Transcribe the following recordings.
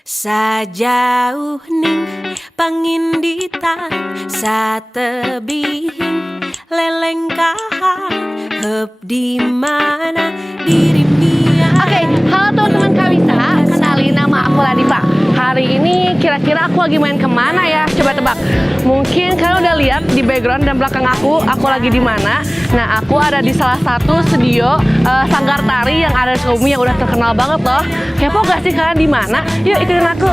Sajauh ning panginditan satebihing lelengkahan heup di mana diri mia. Oke, halo teman-teman Kawisa, kenalin nama aku Ladipa. Hari ini kira-kira aku lagi main kemana ya? Coba tebak. Mungkin kalian udah lihat di background dan belakang aku lagi di mana. Nah, aku ada di salah satu studio sanggar tari yang ada di Sukabumi yang udah terkenal banget loh. Kepo gak sih kalian di mana? Yuk ikutin aku.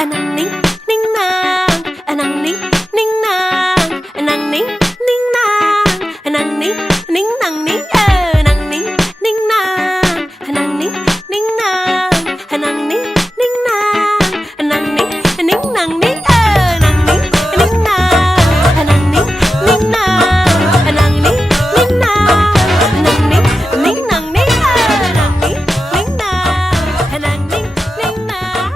Anang ning ning nang, anang ning ning nang, anang ning ning nang, anang ning ning nang ning, anang ning ning nang, anang ning ning nang, anang ning ning nang, anang ning ning nang ning, anang ning ning nang, anang ning ning nang, anang ning ning nang, anang ning ning nang ning, anang ning ning nang, anang ning ning nang.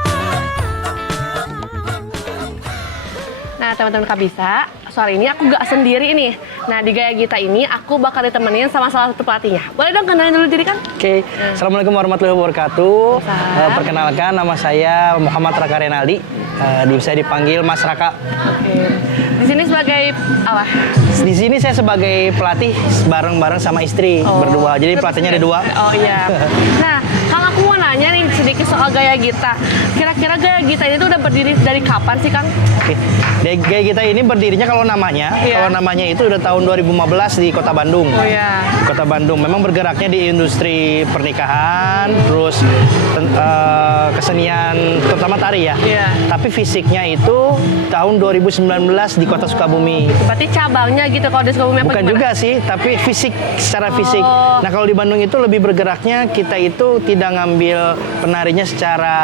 Nah, teman-teman Kabisa, sore ini aku gak sendiri nih. Nah, di Gaya Gita ini aku bakal ditemenin sama salah satu pelatihnya. Boleh dong kenalin dulu diri kan? Oke, Assalamualaikum warahmatullahi wabarakatuh. Waalaikumsalam. Perkenalkan, nama saya Muhammad Raka Renaldi. Bisa dipanggil Mas Raka. Oke. Di sini sebagai apa? Di sini saya sebagai pelatih bareng-bareng sama istri berdua. Jadi pelatihnya ada dua. Oh iya. Nah, kalau aku mau nanya nih sedikit soal Gaya Gita. Kira-kira Gaya Gita ini tuh udah berdiri dari kapan sih, Kang? Oke. Gaya kita ini berdirinya kalau namanya itu udah tahun 2015 di Kota Bandung. Oh iya. Kota Bandung memang bergeraknya di industri pernikahan, terus kesenian terutama tari ya. Iya. Tapi fisiknya itu tahun 2019 di Kota Sukabumi. Berarti cabangnya gitu kalau di Sukabumi apa Bukan gimana? juga sih, tapi fisik, secara fisik. Nah, kalau di Bandung itu lebih bergeraknya, kita itu tidak ngambil penarinya secara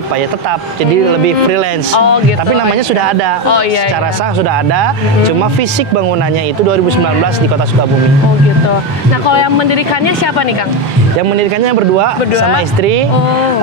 apa ya, tetap. Jadi lebih freelance. Oh, gitu. Tapi namanya sudah ada. Oh, iya, Secara iya. sah sudah ada. Cuma fisik bangunannya itu 2019 di Kota Sukabumi. Oh gitu. Nah, kalau yang mendirikannya siapa nih, Kang? Yang mendirikannya berdua sama istri. Oh.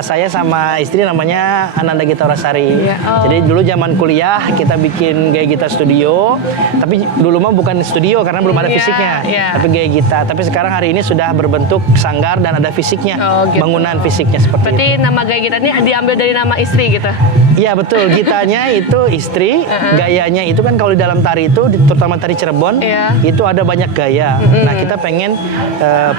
Saya sama istri namanya Ananda Gita Orasari. Iya, oh. Jadi dulu zaman kuliah kita bikin Gaya Gita Studio. Tapi dulu mah bukan studio karena belum ada Iya, fisiknya. iya. Tapi Gaya Gita. Tapi sekarang hari ini sudah berbentuk sanggar dan ada fisiknya. Oh, gitu. Bangunan fisiknya seperti Berarti itu. nama Gaya Gita ini diambil dari nama istri gitu? Iya betul. Gitanya itu istri. Gayanya itu kan kalau di dalam tari itu, terutama tari Cirebon, Iya. itu ada banyak gaya. Nah kita pengen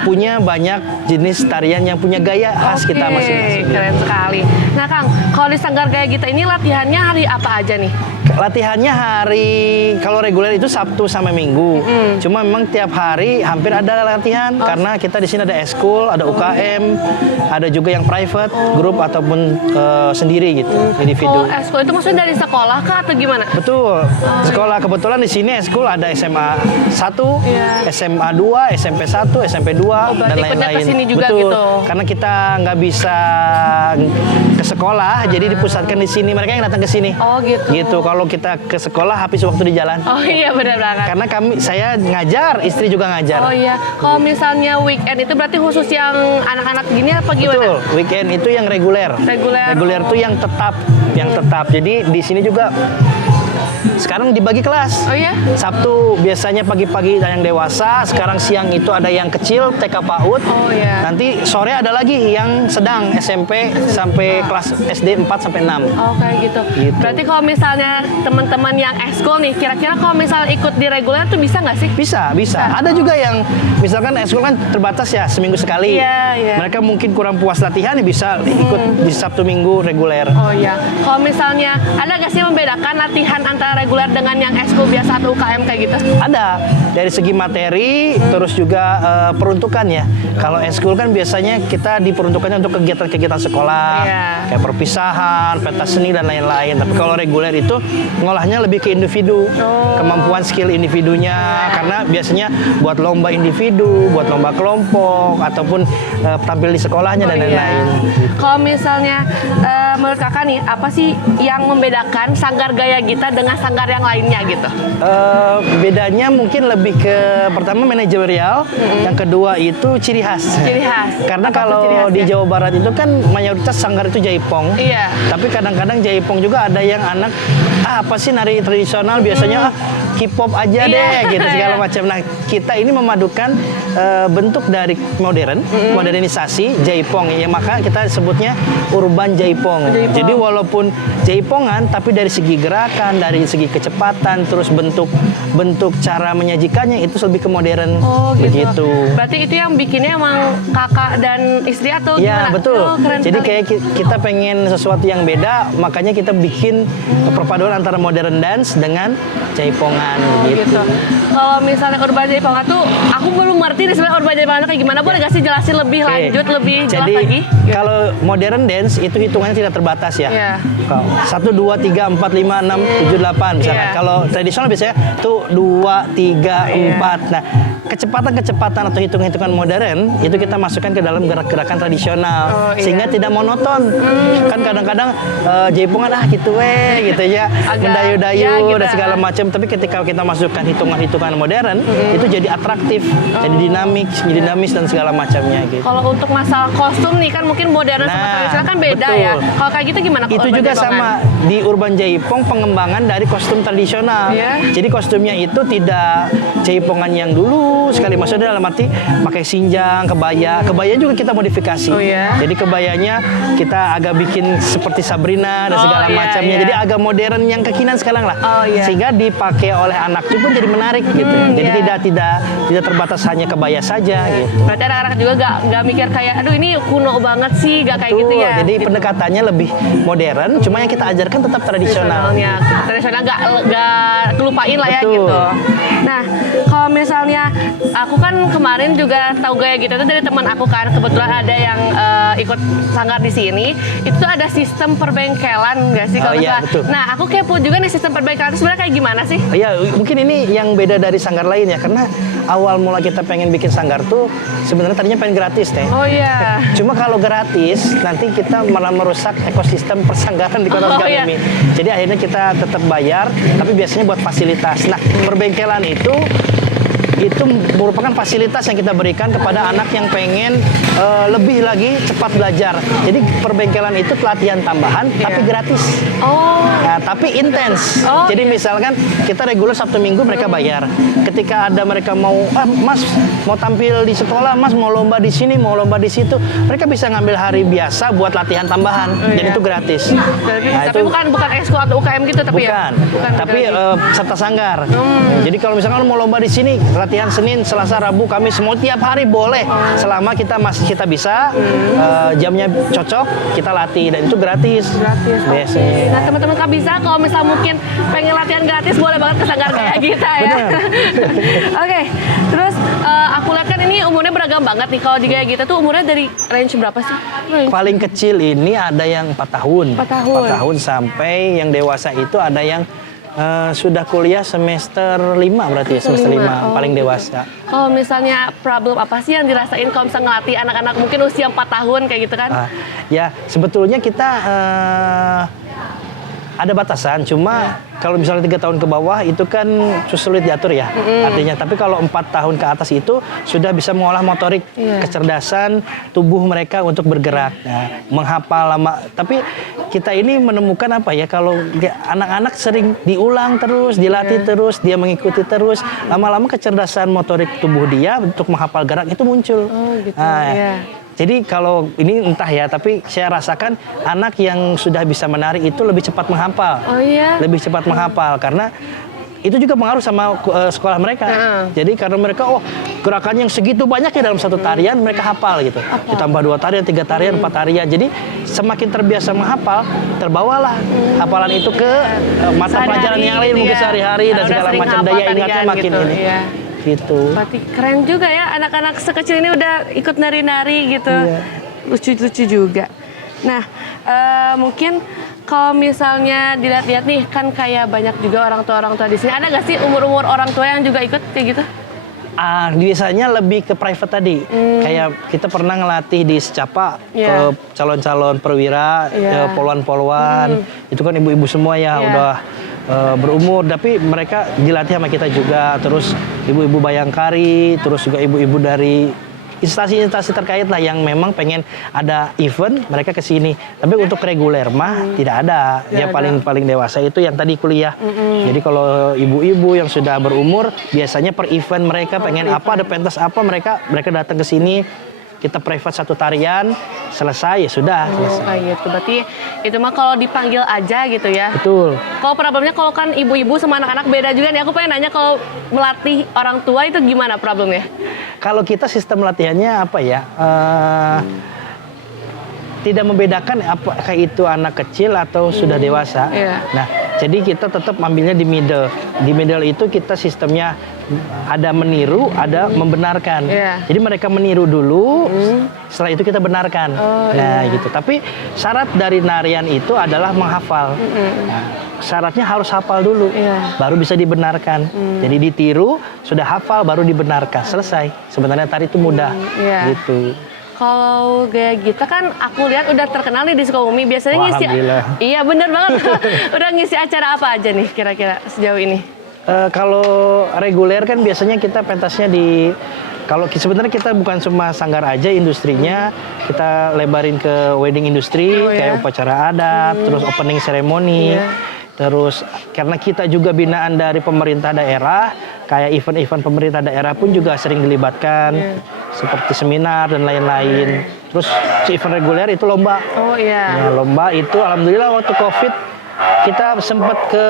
punya banyak jenis tarian yang punya gaya khas kita Oke, masing-masing. keren sekali. Nah, Kang, kalau di Sanggar Gaya Gita ini latihannya hari apa aja nih? Latihannya hari kalau reguler itu Sabtu sampai Minggu. Cuma memang tiap hari hampir ada latihan karena kita di sini ada eskul, ada UKM, ada juga yang private, grup ataupun sendiri gitu, individu. Oh, eskul itu maksudnya dari sekolah kah atau gimana? Betul. Sekolah kebetulan di sini eskul ada SMA 1, Iya. SMA 2, SMP 1, SMP 2 dan berarti ikutnya lain-lain. kesini juga Betul. gitu. Karena kita nggak bisa ke sekolah, jadi dipusatkan di sini. Mereka yang datang ke sini. Oh, gitu. Gitu. Kalau kita ke sekolah habis waktu di jalan. Oh iya, benar banget. Karena saya ngajar, istri juga ngajar. Oh iya, kalau misalnya weekend itu berarti khusus yang anak-anak gini apa gimana? Betul. Weekend itu yang reguler. Reguler. Reguler itu yang tetap, Jadi di sini juga sekarang dibagi kelas. Oh iya? Sabtu biasanya pagi-pagi ada yang dewasa, sekarang siang itu ada yang kecil TK PAUD. Oh iya. Nanti sore ada lagi yang sedang SMP sampai kelas SD 4 sampai 6. Oh kayak gitu. Gitu. Berarti kalau misalnya teman-teman yang ekskul nih, kira-kira kalau misalnya ikut di reguler tuh bisa nggak sih? Bisa. Ada juga yang misalkan eskul kan terbatas ya seminggu sekali. Iya, iya. Mereka mungkin kurang puas latihan ya bisa ikut di Sabtu Minggu reguler. Oh iya. Kalau misalnya ada nggak sih membedakan latihan antara reguler dengan yang ekskul biasa atau UKM kayak gitu? Ada dari segi materi, terus juga peruntukan ya. Kalau eskul kan biasanya kita diperuntukannya untuk kegiatan-kegiatan sekolah, Iya. kayak perpisahan, pentas seni dan lain-lain. Tapi kalau reguler itu ngolahnya lebih ke individu, kemampuan skill individunya. Karena biasanya buat lomba individu, buat lomba kelompok, ataupun tampil di sekolahnya dan Oh, iya. lain-lain. Kalau misalnya menurut kakak nih, apa sih yang membedakan Sanggar Gaya Gita dengan Sanggar sanggar yang lainnya gitu? Bedanya mungkin lebih ke pertama manajerial, yang kedua itu ciri khas. Ciri khas. Karena Apa tuh kalau ciri khasnya? di Jawa Barat itu kan mayoritas sanggar itu jaipong. Iya. Tapi kadang-kadang jaipong juga ada yang anak apa sih nari tradisional biasanya K-pop aja Iya. deh gitu segala macam. Nah, kita ini memadukan bentuk dari modernisasi jaipong ya, maka kita sebutnya urban jaipong. Jaipong. Jadi walaupun jaipongan tapi dari segi gerakan, dari segi kecepatan, terus bentuk cara menyajikannya itu lebih ke modern. Oh gitu. Begitu. Berarti itu yang bikinnya emang kakak dan istri atau Ya gimana? betul. Oh, keren Jadi sekali. kayak kita pengen sesuatu yang beda, makanya kita bikin perpaduan antara modern dance dengan jaipongan gitu. gitu. Kalau misalnya urban jaipongan tuh, aku belum ngerti nih sebenarnya urban jaipongan tuh kayak gimana. Boleh gak sih jelasin lebih Oke. lanjut, lebih jelas Jadi, lagi? kalau modern dance itu hitungannya tidak terbatas ya. Iya. 1, 2, 3, 4, 5, 6, 7, 8 misalkan. Iya. Kalau tradisional biasanya tuh 2, 3, 4. Nah, kecepatan atau hitung-hitungan modern itu kita masukkan ke dalam gerak-gerakan tradisional Oh, iya. sehingga tidak monoton. Kan kadang-kadang jaipongan gitu gitu ya, Agak, mendayu-dayu ya, gitu dan ya. segala macam. Tapi ketika kita masukkan hitungan-hitungan modern itu jadi atraktif, jadi dinamis dan segala macamnya gitu. Kalau untuk masalah kostum nih kan mungkin modern sama Nah, tradisional kan beda betul. ya. Kalau kayak gitu gimana? kalau Itu urban juga jaipongan? sama di Urban Jaipong, pengembangan dari kostum tradisional. Iya. Jadi kostumnya itu tidak jaipongan yang dulu sekali, maksudnya dalam arti pakai sinjang, kebaya. Kebaya juga kita modifikasi. Oh, iya? Jadi kebayanya kita agak bikin seperti Sabrina dan Oh, segala iya, macamnya. iya. Jadi agak modern yang kekinian sekarang lah. Oh, iya. Sehingga dipakai oleh anak itu pun jadi menarik gitu. Jadi iya. tidak terbatas hanya kebaya saja gitu. Berarti anak-anak juga nggak mikir kayak, aduh ini kuno banget sih, nggak kayak gitu Betul, ya. jadi gitu. pendekatannya lebih modern, cuma yang kita ajarkan tetap tradisional. Tradisional nggak kelupain lah ya Betul. gitu. Nah, kalau misalnya aku kan kemarin juga tahu gaya gitu itu dari teman aku kan, kebetulan ada yang ikut sanggar di sini. Itu tuh ada sistem perbengkelan nggak sih kalau Oh, iya, nggak salah? betul. Nah, aku kepo juga nih sistem perbengkelan itu sebenarnya kayak gimana sih? Ya mungkin ini yang beda dari sanggar lain ya, karena awal mula kita pengen bikin sanggar tuh sebenarnya tadinya pengen gratis teh. Oh iya. Cuma kalau gratis nanti kita malah merusak ekosistem persanggaran di Kota Oh, Sukabumi. Jadi akhirnya kita tetap bayar, tapi biasanya buat fasilitas. Nah, perbengkelan itu merupakan fasilitas yang kita berikan kepada anak yang pengen lebih lagi cepat belajar. Jadi perbengkelan itu pelatihan tambahan tapi gratis. Oh. Nah, tapi intens. Oh, Jadi misalkan kita reguler Sabtu Minggu mereka bayar. Ketika ada mereka mau, Mas mau tampil di sekolah, Mas mau lomba di sini, mau lomba di situ, mereka bisa ngambil hari biasa buat latihan tambahan. Dan iya. itu gratis. Tapi bukan ekskul atau UKM gitu tapi ya. Bukan. Tapi peserta sanggar. Jadi kalau misalkan mau lomba di sini, latihan Senin, Selasa, Rabu, Kamis, semua tiap hari boleh. Selama kita bisa, jamnya cocok, kita latih dan itu gratis. Biasanya. Nah teman-teman Kak bisa kalau misal mungkin pengen latihan gratis boleh banget ke sanggar kayak kita ya. Benar. Oke, terus aku lihat kan ini umurnya beragam banget nih. Kalau di gaya kita tuh umurnya dari range berapa sih? Paling kecil ini ada yang 4 tahun. 4 tahun. 4 tahun sampai yang dewasa itu ada yang sudah kuliah semester 5 berarti ya, semester 5 Oh, paling gitu. dewasa. Kalau misalnya problem apa sih yang dirasain kalau misalnya ngelatih anak-anak mungkin usia 4 tahun kayak gitu kan? Ya sebetulnya kita ada batasan, cuma kalau misalnya 3 tahun ke bawah itu kan sulit diatur ya artinya. Tapi kalau 4 tahun ke atas itu sudah bisa mengolah motorik, kecerdasan tubuh mereka untuk bergerak, menghafal lama. Tapi kita ini menemukan apa ya, kalau anak-anak sering diulang terus, dilatih terus, dia mengikuti terus, lama-lama kecerdasan motorik tubuh dia untuk menghafal gerak itu muncul. Oh gitu. Jadi kalau ini entah ya, tapi saya rasakan anak yang sudah bisa menari itu lebih cepat menghafal. Oh iya. Lebih cepat menghafal karena itu juga pengaruh sama sekolah mereka. Jadi karena mereka gerakannya yang segitu banyak ya dalam satu tarian mereka hafal gitu. Ditambah 2 tarian, 3 tarian, 4 tarian. Jadi semakin terbiasa menghafal, terbawalah hafalan itu ke mata pelajaran yang lain mungkin sehari-hari dan segala macam, daya ingatnya makin gitu, ini. iya. Gitu. Berarti keren juga ya anak-anak sekecil ini udah ikut nari-nari gitu. Iya. Lucu-lucu juga. Nah, mungkin kalau misalnya dilihat-lihat nih kan kayak banyak juga orang tua di sini. Ada nggak sih umur-umur orang tua yang juga ikut kayak gitu? Biasanya lebih ke private tadi. Kayak kita pernah ngelatih di Secapa Iya. calon-calon perwira, Iya. poluan-poluan. Itu kan ibu-ibu semua ya, Iya. udah berumur, tapi mereka dilatih sama kita juga. Terus ibu-ibu Bayangkari, terus juga ibu-ibu dari instansi-instansi terkait lah yang memang pengen ada event, mereka ke sini. Tapi untuk reguler mah tidak ada. Yang paling dewasa itu yang tadi kuliah. Jadi kalau ibu-ibu yang sudah berumur, biasanya per event mereka pengen apa, ada pentas apa, mereka datang ke sini. Kita private satu tarian, selesai ya sudah. Selesai. Kayak gitu. Berarti itu mah kalau dipanggil aja gitu ya. Betul. Kalau problemnya kalau kan ibu-ibu sama anak-anak beda juga nih. Aku pengen nanya kalau melatih orang tua itu gimana problemnya? Kalau kita sistem latihannya apa ya? Tidak membedakan apakah itu anak kecil atau sudah dewasa. Nah, jadi kita tetap ambilnya di middle. Di middle itu kita sistemnya ada meniru, ada membenarkan. Jadi mereka meniru dulu, setelah itu kita benarkan. Gitu. Tapi syarat dari narian itu adalah menghafal. Nah, syaratnya harus hafal dulu, baru bisa dibenarkan. Jadi ditiru, sudah hafal, baru dibenarkan. Selesai. Sebenarnya tari itu mudah. Gitu. Kalau gaya Gita kan aku lihat udah terkenal nih di Sukabumi. Biasanya ngisi. Iya bener banget. Udah ngisi acara apa aja nih kira-kira sejauh ini? Kalau reguler kan biasanya kita pentasnya di. Kalau sebenarnya kita bukan cuma sanggar aja industrinya, kita lebarin ke wedding industri, kayak upacara adat, terus opening ceremony. Terus karena kita juga binaan dari pemerintah daerah, kayak event-event pemerintah daerah pun juga sering dilibatkan, seperti seminar dan lain-lain. Terus event reguler itu lomba. Ya, lomba itu alhamdulillah waktu COVID kita sempat ke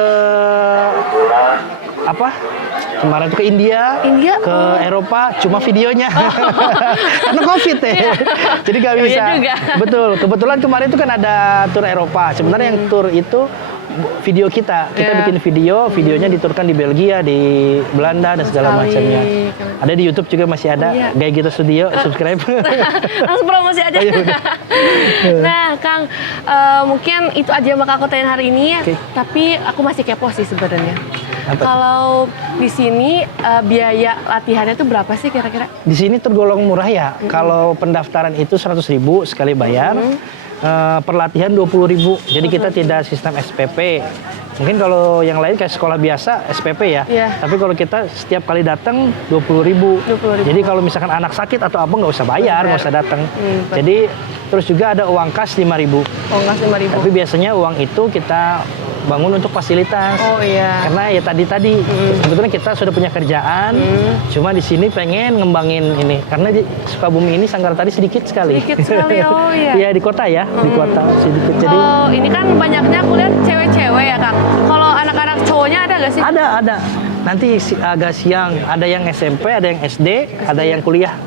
kemarin tuh ke India, ke Eropa, cuma videonya karena COVID ya. Jadi nggak bisa. Betul. Kebetulan kemarin itu kan ada tur Eropa. Sebenarnya yang tur itu video kita bikin videonya diturunkan di Belgia, di Belanda dan segala macamnya. Ada di YouTube juga masih ada. Gaya Gita Studio, subscribe. Langsung promosi aja. Nah, Kang, mungkin itu aja yang bakal aku tanya hari ini ya. Tapi aku masih kepo sih sebenarnya. Kalau di sini biaya latihannya itu berapa sih kira-kira? Di sini tergolong murah ya. Kalau pendaftaran itu 100.000 sekali bayar. Perlatihan 20.000. Jadi kita tidak sistem SPP. Mungkin kalau yang lain kayak sekolah biasa SPP ya. Tapi kalau kita setiap kali datang 20.000. Jadi kalau misalkan anak sakit atau apa nggak usah bayar, nggak usah datang. Jadi terus juga ada uang kas 5.000. Uang kas 5.000. Tapi biasanya uang itu kita bangun untuk fasilitas. Karena ya tadi sebetulnya kita sudah punya kerjaan. Cuma di sini pengen ngembangin ini. Karena di Sukabumi ini sanggar tari sedikit sekali. Iya di kota ya, di kota sedikit. Jadi ini kan banyaknya aku lihat cewek-cewek ya Kang. Kalau anak-anak cowoknya ada nggak sih? Ada. Nanti agak siang ada yang SMP, ada yang SD, ada yang kuliah.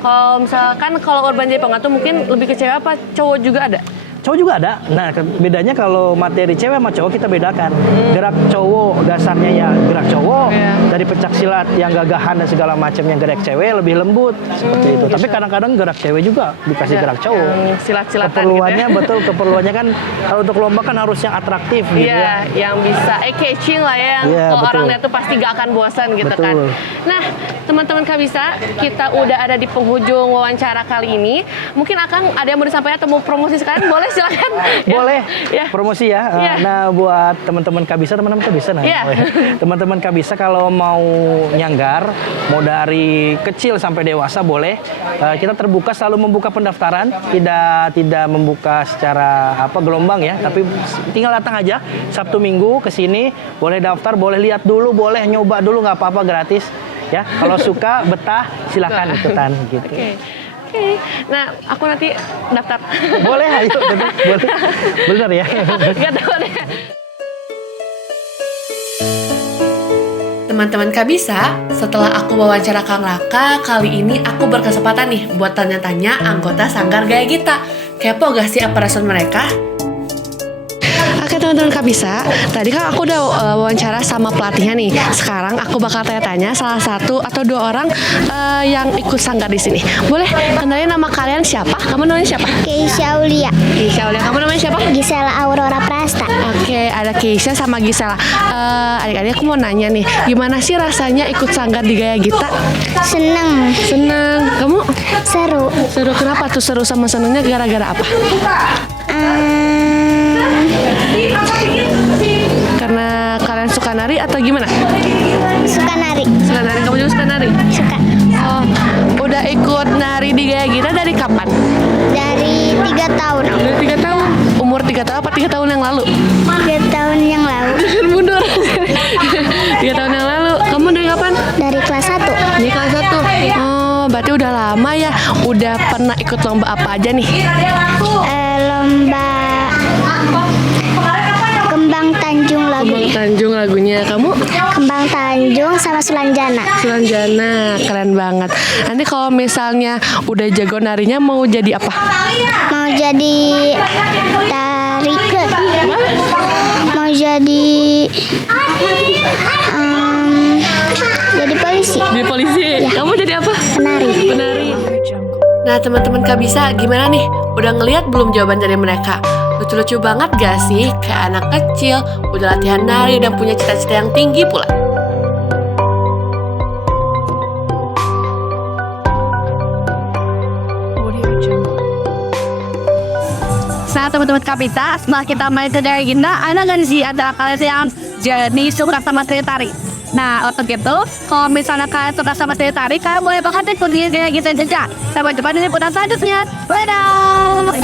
Kalau misalkan kalau Urban Jepang itu mungkin lebih ke cewek apa cowok juga ada? Cowok juga ada. Nah, bedanya kalau materi cewek sama cowok kita bedakan. Gerak cowok dasarnya ya gerak cowok. Dari pencak silat yang gagahan dan segala macam yang gerak cewek lebih lembut seperti itu. Tapi kadang-kadang gerak cewek juga dikasih gerak cowok. Silat-silatan keperluannya gitu ya? Betul, keperluannya kan kalau untuk lomba kan harus yang atraktif gitu ya. Yang bisa catching lah ya. Kalau orang lihat tuh pasti gak akan bosan gitu kan. Nah, teman-teman Kabisa, kita udah ada di penghujung wawancara kali ini. Mungkin Akang ada yang mau disampaikan atau mau promosi sekarang? Boleh silakan. Boleh. Promosi ya. Nah, buat teman-teman Kabisa, teman-teman Kabisa kalau mau nyanggar, mau dari kecil sampai dewasa boleh. Kita terbuka, selalu membuka pendaftaran, tidak membuka secara gelombang ya, tapi tinggal datang aja Sabtu Minggu ke sini, boleh daftar, boleh lihat dulu, boleh nyoba dulu, nggak apa-apa, gratis ya. Kalau suka betah silakan ikutan gitu. Nah, aku nanti daftar. Boleh, ayo. Boleh. Bener ya? Gak tahu deh. Teman-teman Kabisa, setelah aku wawancara Kang Raka, kali ini aku berkesempatan nih buat tanya-tanya anggota Sanggar Gaya Gita. Kepo gak sih apa respon mereka? Oke teman-teman Kabisa, tadi kan aku udah wawancara sama pelatihnya nih. Sekarang aku bakal tanya-tanya salah satu atau dua orang yang ikut sanggar di sini. Boleh kenalin nama kalian siapa? Kamu namanya siapa? Keisha Aulia. Kamu namanya siapa? Gisela Aurora Prasta. Oke, ada Keisha sama Gisela. Adik-adik aku mau nanya nih, gimana sih rasanya ikut sanggar di Gaya Gita? Seneng. Kamu? Seru. Kenapa tuh seru sama senengnya gara-gara apa? nari atau gimana? Suka nari. Suka nari, kamu juga suka nari? Suka. Oh, udah ikut nari di Gaya Gita dari kapan? Dari 3 tahun. Dari 3 tahun. Umur 3 tahun apa 3 tahun yang lalu? 3 tahun yang lalu. Mundur. 3 tahun yang lalu. Kamu dari kapan? Dari kelas 1. Di kelas 1. Oh, berarti udah lama ya. Udah pernah ikut lomba apa aja nih? Lomba Kembang Tanjung Kembang lagunya. Tanjung lagunya. Kamu? Kembang Tanjung sama Sulanjana. Sulanjana, keren banget. Nanti kalau misalnya udah jago narinya mau jadi apa? Mau jadi mau jadi jadi polisi. Jadi polisi. Kamu jadi apa? Penari. Penari. Nah teman-teman Kak Bisa gimana nih? Udah ngeliat belum jawaban dari mereka? Lucu-lucu banget gak sih? Kayak anak kecil, udah latihan nari dan punya cita-cita yang tinggi pula. Nah teman-teman Kapita, setelah kita main ke Gaya Gita, ada nggak sih antara kalian yang jadi suka sama seni tari? Nah untuk itu, kalau misalnya kalian suka sama seni tari, kalian boleh banget ikut di Gaya Gita juga. Sampai jumpa di liputan selanjutnya. Dadah.